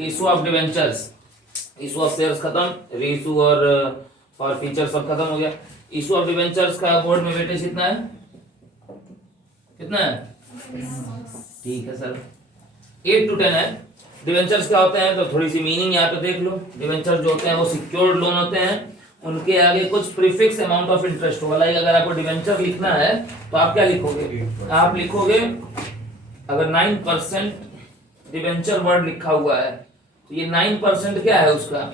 Issue of debentures, issue of shares खत्म, reissue और feature सब खत्म हो गया। इशू ऑफ डिवेंचर्स का बोर्ड में वेटेज कितना है, कितना है? ठीक है सर, 8 to 10 है। डिवेंचर्स क्या होते हैं तो थोड़ी सी मीनिंग यहाँ पे देख लो। डिवेंचर जो होते हैं वो सिक्योर्ड लोन होते हैं, उनके आगे कुछ प्रीफिक्स अमाउंट ऑफ इंटरेस्ट होगा। लाइक अगर आपको डिवेंचर लिखना है तो आप क्या लिखोगे, आप लिखोगे अगर 9% डिवेंचर वर्ड लिखा हुआ है तो ये 9% क्या है, उसका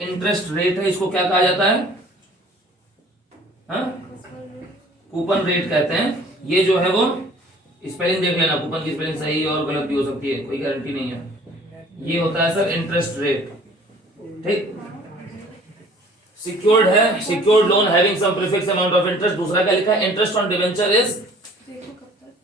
इंटरेस्ट रेट है। इसको क्या कहा जाता है, कूपन रेट कहते हैं। ये जो है वो स्पेलिंग देख लेना, कूपन की स्पेलिंग सही और गलत भी हो सकती है, कोई गारंटी नहीं है। ये होता है सर इंटरेस्ट रेट, ठीक। सिक्योर्ड है, secured loan having some prefix amount of interest. दूसरा क्या लिखा है, interest on debenture is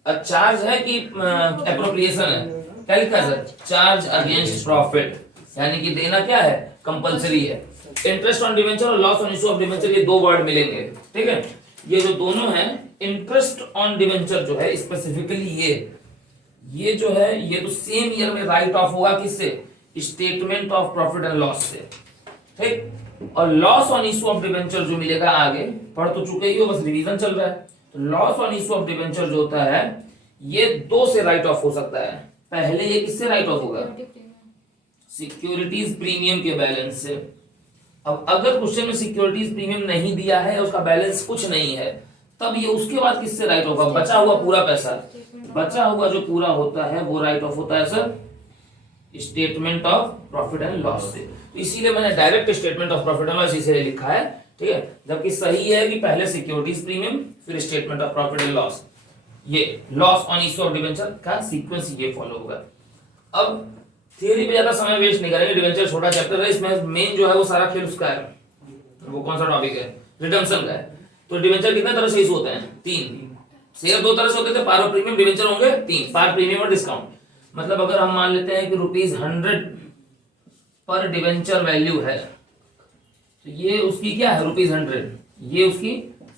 charge है कि एप्रोप्रिएशन है, क्या लिखा है सर, चार्ज अगेंस्ट प्रॉफिट, यानी कि देना क्या है, कंपलसरी है। इंटरेस्ट ऑन डिवेंचर और loss on issue of debenture, ये दो वर्ड मिलेंगे, ठीक है। ये जो दोनों हैं, इंटरेस्ट ऑन डिवेंचर जो है स्पेसिफिकली ये जो है ये तो सेम ईयर में राइट ऑफ होगा किससे, statement of profit and loss से, ठीक। और loss on issue of debenture जो मिलेगा आगे, पढ़ तो चुके ही हो, बस रिवीजन चल रहा है। तो loss on issue of debenture जो होता है ये 2 से राइट ऑफ हो सकता है। पहले ये किससे राइट ऑफ होगा, सिक्योरिटीज प्रीमियम के बैलेंस से। अब अगर क्वेश्चन में सिक्योरिटीज प्रीमियम नहीं दिया है, उसका बैलेंस कुछ नहीं है, तब ये उसके बाद किससे राइट ऑफ होगा, बचा हुआ पूरा पैसा, बचा हुआ जो पूरा होता है वो राइट ऑफ होता है sir statement of profit and loss से। तो इसीलिए मैंने direct statement of profit and loss इसे लिखा है, ठीक है। जबकि सही है कि पहले सिक्योरिटीज प्रीमियम फिर statement of profit and loss, ये loss on issue of debenture का सीक्वेंस ये फॉलो होगा। अब थियरी पे ज्यादा समय वेस्ट नहीं करेंगे, डिवेंचर छोटा चैप्टर है, इसमें मेन जो है वो सारा खेल उसका है। वो कौन सा टॉपिक है, रिडम्पशन का है। तो डिवेंचर कितने तरह से इशू होते हैं, 3। शेयर 2 तरह से होते थे, पार और प्रीमियम। डिवेंचर होंगे 3, पार, प्रीमियम और डिस्काउंट। मतलब अगर हम मान लेते हैं कि ₹100 पर डिवेंचर वैल्यू है, तो ये उसकी क्या है, ₹100, ये उसकी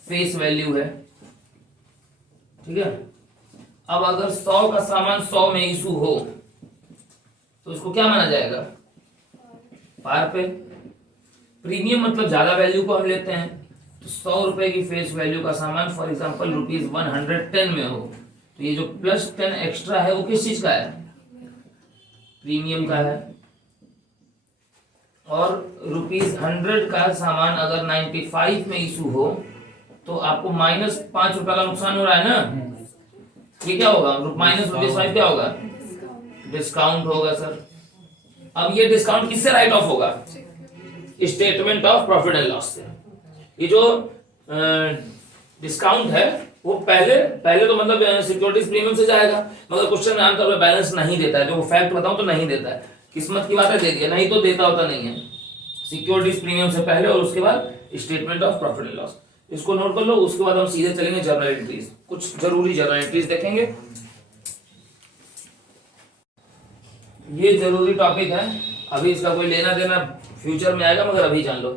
फेस वैल्यू है, ठीक है। अब अगर 100 का सामान 100 में इशू हो तो इसको क्या माना जाएगा, पार पे। प्रीमियम मतलब ज्यादा वैल्यू को हम लेते हैं, तो 100 रुपए की फेस वैल्यू का सामान फॉर एग्जांपल ₹110 में हो, तो ये जो +10 एक्स्ट्रा है वो किस चीज का है, प्रीमियम का है। और ₹100 का सामान अगर 95 में इशू हो तो आपको -5 रुपए का नुकसान हो रहा है ना, ये क्या होगा, -5 क्या होगा, डिस्काउंट होगा सर। अब ये डिस्काउंट किससे राइट ऑफ होगा, statement of profit and loss से। ये जो डिस्काउंट है वो पहले तो मतलब सिक्योरिटीज प्रीमियम से जाएगा, मगर क्वेश्चन में आमतौर पर बैलेंस नहीं देता है, जो फैक्ट बताऊं तो नहीं देता है, किस्मत की बात है दे दिया, नहीं तो देता होता नहीं है। सिक्योरिटीज प्रीमियम से पहले और उसके बाद statement of profit and loss, इसको नोट कर लो। उसके बाद हम सीधे चलेंगे जर्नल एंट्रीज, कुछ जरूरी जर्नल एंट्रीज देखेंगे। ये जरूरी टॉपिक है, अभी इसका कोई लेना देना फ्यूचर में आएगा, मगर अभी जान लो।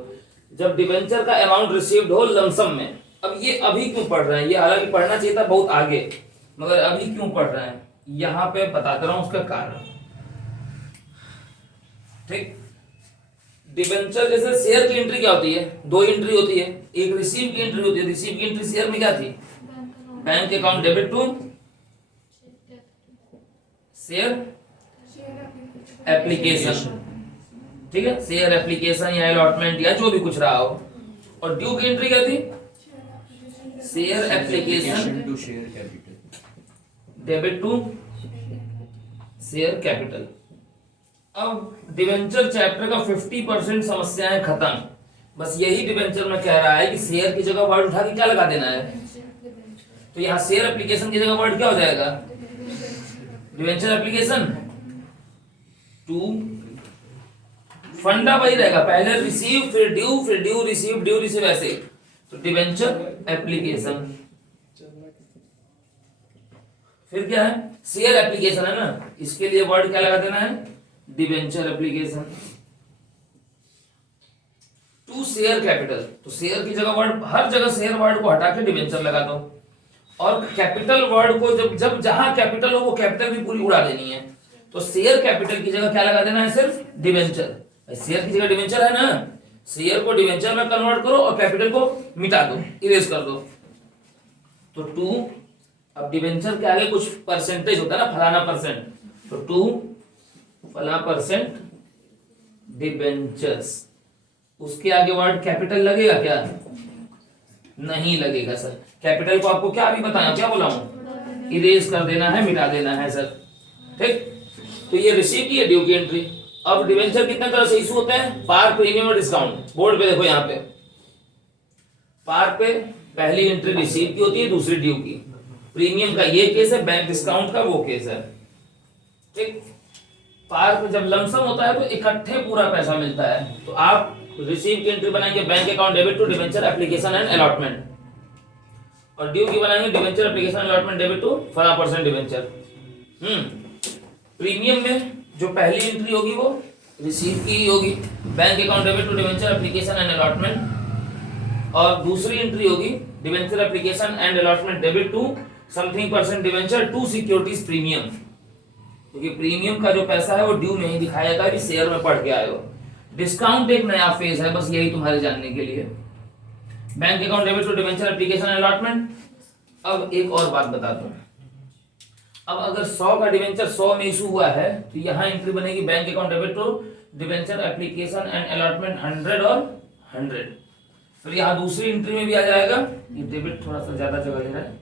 जब डिवेंचर का अमाउंट रिसीव्ड हो लमसम में, अब ये अभी क्यों पढ़ रहे हैं, ये हालांकि पढ़ना चाहिए था बहुत आगे, मगर अभी क्यों पढ़ रहे हैं यहाँ पे बताता रहा हूं उसका कारण, ठीक। डिवेंचर जैसे शेयर की एंट्री क्या होती है, 2 एंट्री होती है, एक रिसीव की एंट्री होती है। रिसीव की एंट्री शेयर में क्या थी, bank account debit to share application, ठीक है, शेयर एप्लीकेशन या अलॉटमेंट या जो भी कुछ रहा हो। और ड्यू की एंट्री क्या थी, share application to share capital, debit to share capital. अब डिवेंचर चैप्टर का 50% समस्याएं खत्म। बस यही डिवेंचर में कह रहा है कि शेयर की जगह वर्ड उठा के क्या लगा देना है, तो यहाँ शेयर एप्लीकेशन की जगह वर्ड क्या हो जाएगा, डिवेंचर एप्लीकेशन टू। फंडा वही रहेगा, पहले रिसीव फिर ड्यू रिसीव ऐसे। तो डिवेंचर एप्लीकेशन फिर क्या है, शेयर एप्लीकेशन है ना, इसके लिए वर्ड क्या लगा देना है, debenture application to share capital. तो शेयर की जगह वर्ड, हर जगह शेयर वर्ड को हटा के डिवेंचर लगा दो। और कैपिटल वर्ड को जब जहां कैपिटल हो वो कैपिटल भी पूरी उड़ा देनी है। तो शेयर कैपिटल की जगह क्या लगा देना है, सिर्फ डिवेंचर। शेयर की जगह डिवेंचर है ना, शेयर को डिवेंचर में कन्वर्ट करो और कैपिटल को मिटा दो, इरेज कर दो। तो 2, अब डिवेंचर के आगे कुछ परसेंटेज होता है ना, फलाना परसेंट, तो 2 फलाना परसेंट डिवेंचर्स, उसके आगे वर्ड कैपिटल लगेगा क्या, नहीं लगेगा सर। कैपिटल को आपको क्या अभी बताया, क्या बोला हूं, इरेज कर देना है, मिटा देना है सर, ठीक। तो ये रिसीव की है ड्यू की एंट्री। अब डिवेंचर कितने तरह से इशू होते हैं, पार, प्रीमियम और डिस्काउंट। बोर्ड पे देखो, यहाँ पे पार पे पहली एंट्री रिसीव की होती है, दूसरी ड्यू की। प्रीमियम का ये केस है, बैंक डिस्काउंट का वो केस है, ठीक। पार पे जब लमसम होता है तो इकट्ठे पूरा पैसा मिलता है, तो आप रिसीव की एंट्री बनाएंगे bank account debit to debenture application and allotment, और ड्यू की बनाएंगे debenture application allotment debit to फला परसेंट डिवेंचर। प्रीमियम में जो पहली एंट्री होगी वो रिसीव की ही होगी, bank account debit to debenture application and allotment, और दूसरी एंट्री होगी debenture application and allotment debit to something percent debenture to securities premium, क्योंकि प्रीमियम का जो पैसा है वो ड्यू में ही दिखाया जाता है, शेयर में पढ़ के आए हो। डिस्काउंट एक नया फेज है, बस यही तुम्हारे जानने के लिए। Bank account debit to debenture application allotment. अब एक और बात बता दूं, अब अगर 100 का डिवेंचर 100 में इशू हुआ है तो यहाँ एंट्री बनेगी bank account debit to debenture application and allotment 100 और 100। फिर यहाँ दूसरी एंट्री में भी आ जाएगा, ये डेबिट थोड़ा सा ज्यादा जगह ले रहा है,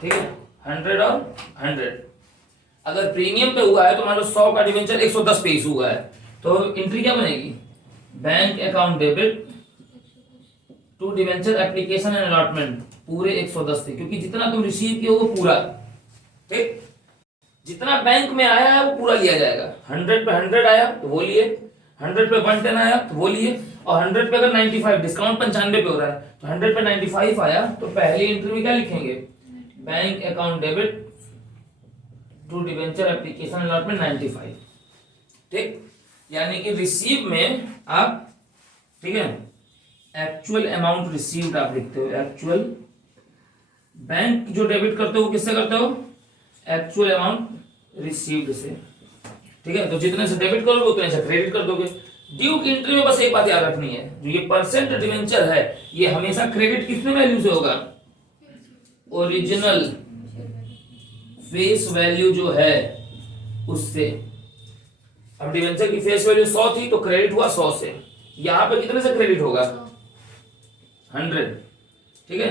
ठीक है, 100 और 100। अगर प्रीमियम पे हुआ है तो मान लो 100 का डिवेंचर 110 पे इशू हुआ है, तो एंट्री क्या बनेगी, bank account debit to debenture application and allotment पूरे 110 थे, क्योंकि जितना तुम रिसीव किए वो पूरा, ठीक। जितना बैंक में आया है वो पूरा लिया जाएगा। 100 पे 100 आया तो वो लिए, 100 पे 110 आया तो वो लिए, और 100 पे अगर 95, डिस्काउंट 95 पे हो रहा है तो 100 पे 95 आया तो पहली एंट्री में क्या लिखेंगे, bank account debit to debenture application allotment 95, ठीक। यानी कि रिसीव में आप, ठीक है, एक्चुअल अमाउंट रिसीव्ड आप लिखते हो, एक्चुअल, बैंक जो डेबिट करते हो किससे करते हो, एक्चुअल अमाउंट रिसीव्ड से, ठीक है। तो जितने से डेबिट करोगे उतने से क्रेडिट कर दोगे। ड्यू की एंट्री में बस एक बात याद रखनी है, जो ये परसेंट डिवेंचर है ये हमेशा क्रेडिट कितने वैल्यू से होगा, ओरिजिनल फेस वैल्यू जो है उससे। अब डिवेंचर की फेस वैल्यू 100 थी तो क्रेडिट हुआ 100 से, यहां पे कितने से क्रेडिट होगा, 100, ठीक है।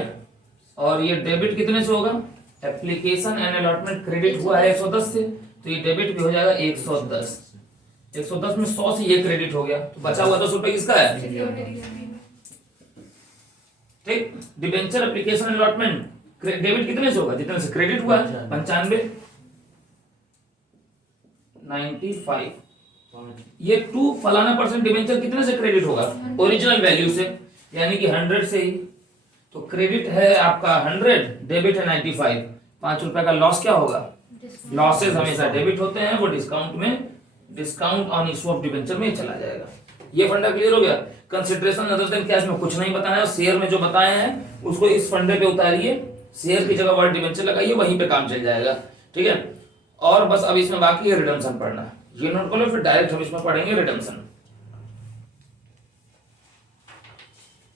और ये डेबिट कितने से होगा, एप्लीकेशन एंड अलॉटमेंट क्रेडिट हुआ है 110 से, तो ये डेबिट भी हो जाएगा 110। 110 में 100 से ये क्रेडिट हो गया, तो बचा हुआ 10 रुपए किसका है, ठीक। डिवेंचर एप्लीकेशन अलॉटमेंट डेबिट कितने से होगा, जितने से क्रेडिट हुआ है, 95, 95। ये 2 फलाना परसेंट डिवेंचर कितने से क्रेडिट होगा, ओरिजिनल वैल्यू से, यानी कि 100 से ही। तो क्रेडिट है आपका 100, डेबिट है 95, 5 रुपए का लॉस क्या होगा, लॉसेस हमेशा डेबिट होते हैं, वो डिस्काउंट में, discount on issue of debenture में चला जाएगा। ये फंडा क्लियर हो गया। कंसिडरेशन अदर देन कैश में कुछ नहीं बताना है, शेयर में जो बताए हैं उसको इस फंडे पे उतारिए, शेयर की जगह वर्ड डिवेंचर लगाइए, वहीं पे काम चल जाएगा, ठीक है। और बस अब इसमें बाकी है रिडम्पशन पढ़ना, ये नोट कर लो, फिर डायरेक्ट हम इसमें पढ़ेंगे रिडम्पशन।